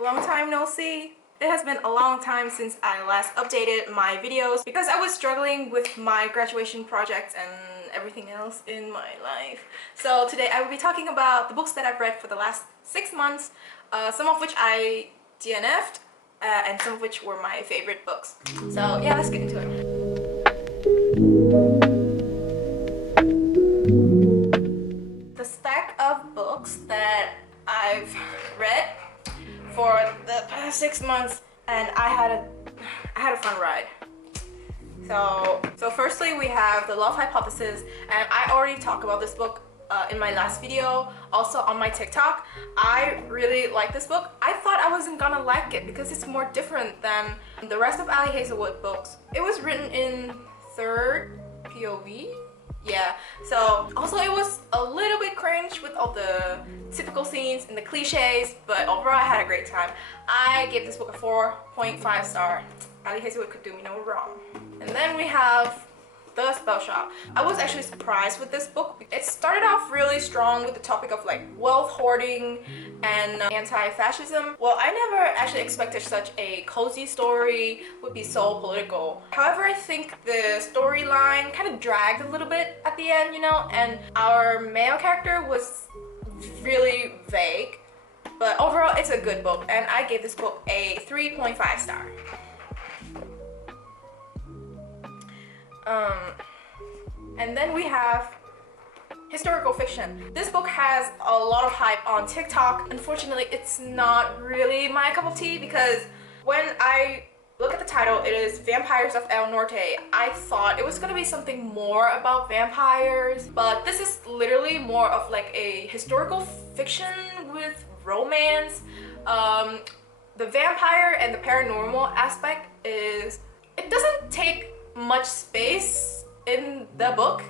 Long time no see. It has been a long time since I last updated my videos because I was struggling with my graduation projects and everything else in my life. So today I will be talking about the books that I've read for the last 6 months, some of which I DNF'd and some of which were my favorite books. So yeah, let's get into it. The stack of books that I've read for the past 6 months, and I had a fun ride. So firstly we have The Love Hypothesis, and I already talked about this book in my last video, also on my TikTok. I really like this book. I thought I wasn't gonna like it because it's more different than the rest of Ali Hazelwood books. It was written in third POV. Yeah, so also it was a little bit cringe with all the typical scenes and the cliches, but overall I had a great time. I gave this book a 4.5 star. Ali Hazelwood could do me no wrong. And then we have The Spell Shop. I was actually surprised with this book. It started off really strong with the topic of like wealth hoarding and anti-fascism. Well, I never actually expected such a cozy story would be so political. However, I think the storyline kind of dragged a little bit at the end, you know, and our male character was really vague. But overall, it's a good book, and I gave this book a 3.5 star. And then we have historical fiction. This book has a lot of hype on TikTok. Unfortunately, it's not really my cup of tea because when I look at the title, it is Vampires of El Norte. I thought it was gonna be something more about vampires, but this is literally more of like a historical fiction with romance. The vampire and the paranormal aspect is, it doesn't take much space in the book,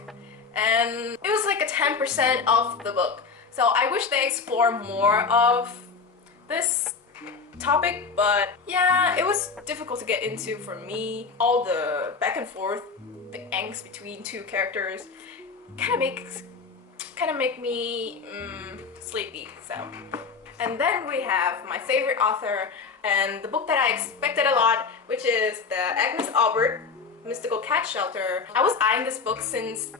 and it was like a 10% of the book. So I wish they explore more of this topic, but yeah, it was difficult to get into for me. All the back and forth, the angst between two characters kind of make me sleepy. So, and then we have my favorite author and the book that I expected a lot, which is the Agnes Aubert Mystical Cat Shelter. I was eyeing this book since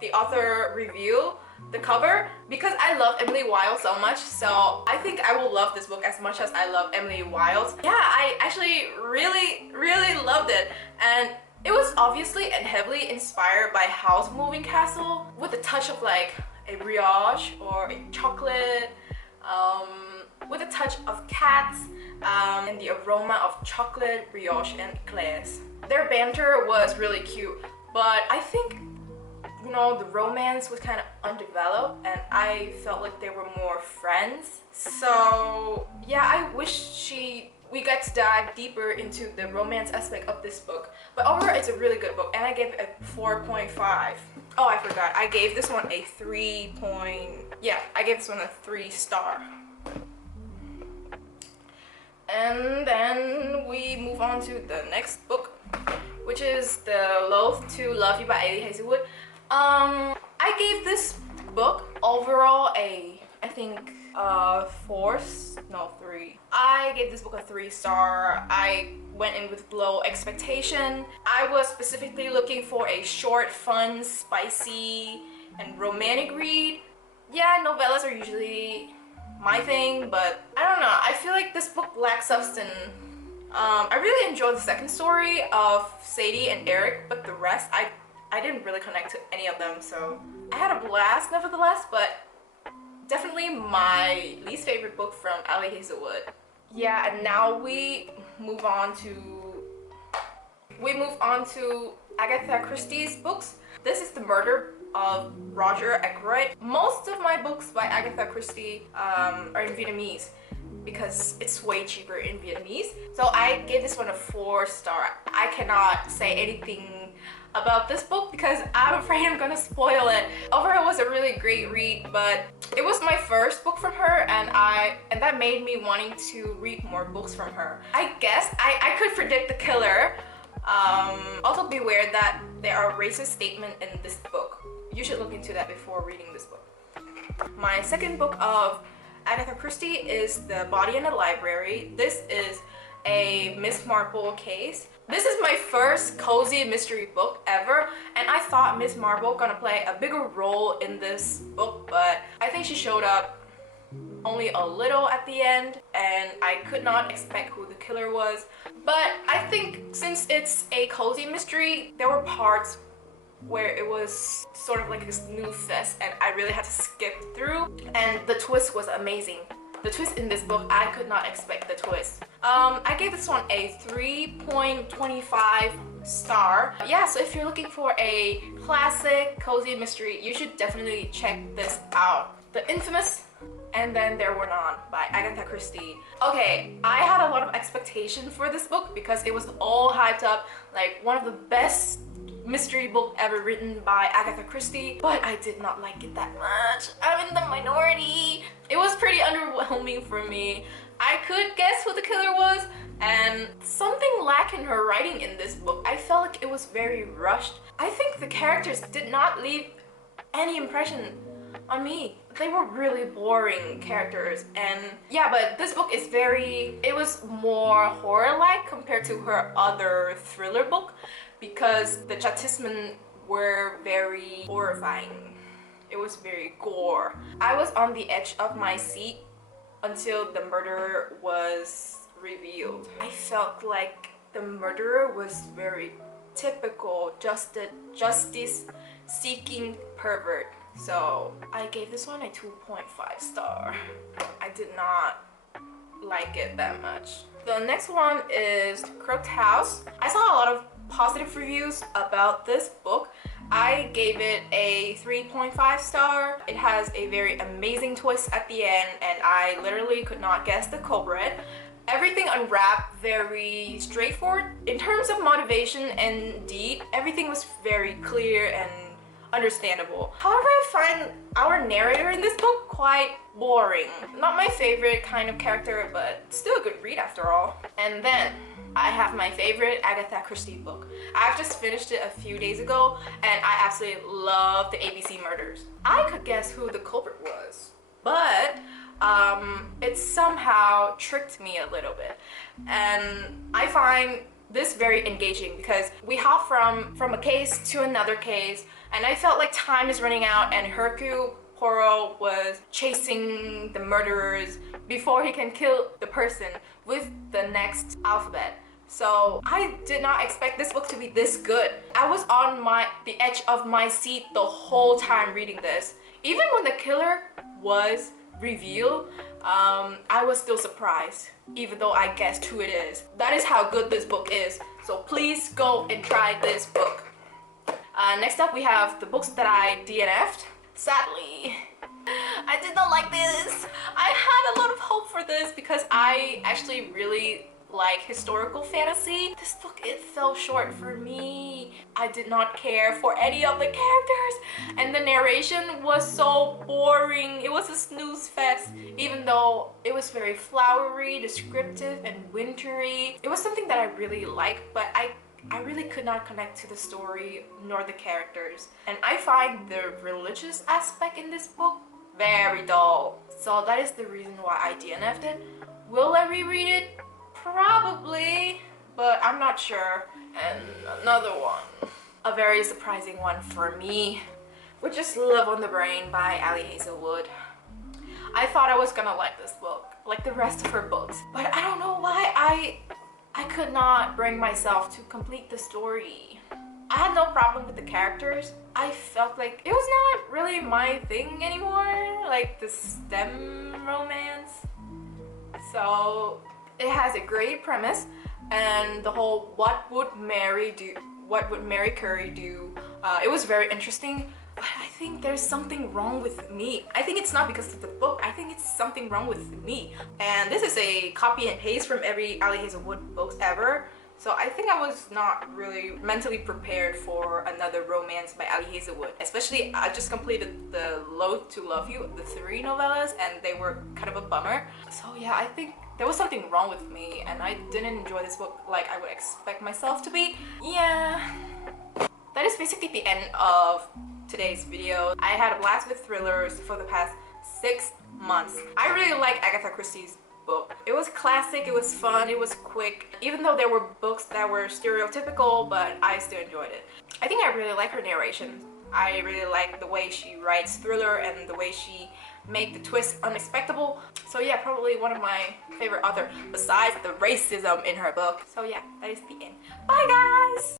the author revealed the cover because I love Emily Wilde so much, so I think I will love this book as much as I love Emily Wilde. Yeah, I actually really loved it, and it was obviously and heavily inspired by Howl's Moving Castle with a touch of like a brioche or a chocolate, with a touch of cats, and the aroma of chocolate, brioche, and eclairs. Their banter was really cute, but I think, you know, the romance was kind of undeveloped and I felt like they were more friends. So yeah, I wish we got to dive deeper into the romance aspect of this book. But overall, it's a really good book, and I gave it a 4.5. Oh, I forgot. I gave this one a 3. I gave this one a 3 star. And then we move on to the next book, which is The Loath to Love You by Ali Hazelwood. I gave this book overall a, I think, 3. I gave this book a 3 star. I went in with low expectation. I was specifically looking for a short, fun, spicy, and romantic read. Yeah, novellas are usually my thing, but I don't know. I feel like this book lacks substance. I really enjoyed the second story of Sadie and Eric, but the rest, I didn't really connect to any of them, so I had a blast nevertheless, but definitely my least favorite book from Ali Hazelwood. Yeah, and now we move on to Agatha Christie's books. This is The Murder of Roger Ackroyd. Most of my books by Agatha Christie are in Vietnamese because it's way cheaper in Vietnamese. So I gave this one a 4 star. I cannot say anything about this book because I'm afraid I'm gonna spoil it. Overall, it was a really great read, but it was my first book from her, and that made me wanting to read more books from her. I guess I could predict the killer. Also beware that there are racist statements in this book. You should look into that before reading this book. My second book of Agatha Christie is The Body in the Library. This is a Miss Marple case. This is my first cozy mystery book ever, and I thought Miss Marple gonna play a bigger role in this book, but I think she showed up only a little at the end, and I could not expect who the killer was. But I think since it's a cozy mystery, there were parts where it was sort of like a snooze fest and I really had to skip through, and the twist was amazing. The twist in this book, I could not expect the twist. I gave this one a 3.25 star. Yeah, so if you're looking for a classic cozy mystery, you should definitely check this out. The Infamous And Then There Were None by Agatha Christie. Okay, I had a lot of expectation for this book because it was all hyped up, like one of the best mystery book ever written by Agatha Christie, but I did not like it that much. I'm in the minority. It was pretty underwhelming for me. I could guess who the killer was, and something lacked in her writing in this book. I felt like it was very rushed. I think the characters did not leave any impression on me. They were really boring characters, and yeah, but this book is it was more horror-like compared to her other thriller book, because the chastisement were very horrifying. It was very gore. I was on the edge of my seat until the murderer was revealed. I felt like the murderer was very typical justice-seeking pervert. So I gave this one a 2.5 star. I did not like it that much. The next one is Crooked House. I saw a lot of positive reviews about this book. I gave it a 3.5 star. It has a very amazing twist at the end, and I literally could not guess the culprit. Everything unwrapped very straightforward. In terms of motivation and deed, everything was very clear and understandable. However, I find our narrator in this book quite boring. Not my favorite kind of character, but still a good read after all. And then I have my favorite Agatha Christie book. I've just finished it a few days ago, and I absolutely love the ABC Murders. I could guess who the culprit was, but it somehow tricked me a little bit. And I find this very engaging because we hop from a case to another case, and I felt like time is running out, and Hercule Poirot was chasing the murderers before he can kill the person with the next alphabet. So I did not expect this book to be this good. I was on the edge of my seat the whole time reading this. Even when the killer was revealed, I was still surprised, even though I guessed who it is. That is how good this book is. So please go and try this book. Next up, we have the books that I DNF'd. Sadly, I did not like this. I had a lot of hope for this because I actually really like historical fantasy. This book, it fell short for me. I did not care for any of the characters, and the narration was so boring. It was a snooze fest, even though it was very flowery, descriptive, and wintry. It was something that I really liked, but I really could not connect to the story nor the characters. And I find the religious aspect in this book very dull. So that is the reason why I DNF'd it. Will I reread it? Probably, but I'm not sure. And another one, a very surprising one for me, which is Love on the Brain by Ali Hazelwood. I thought I was gonna like this book, like the rest of her books, but I don't know why I could not bring myself to complete the story. I had no problem with the characters. I felt like it was not really my thing anymore, like the STEM romance. So it has a great premise, and the whole what would Mary Curie do, it was very interesting, but I think there's something wrong with me. I think it's not because of the book, I think it's something wrong with me. And this is a copy and paste from every Ali Hazelwood books ever, so I think I was not really mentally prepared for another romance by Ali Hazelwood. Especially, I just completed the Loathe to Love You, the 3 novellas, and they were kind of a bummer. So yeah, I think there was something wrong with me, and I didn't enjoy this book like I would expect myself to be. Yeah, that is basically the end of today's video. I had a blast with thrillers for the past 6 months. I really like Agatha Christie's book. It was classic, it was fun, it was quick. Even though there were books that were stereotypical, but I still enjoyed it. I think I really like her narration. I really like the way she writes thriller and the way she make the twist unexpected. So yeah, probably one of my favorite author besides the racism in her book. So yeah, that is the end. Bye guys!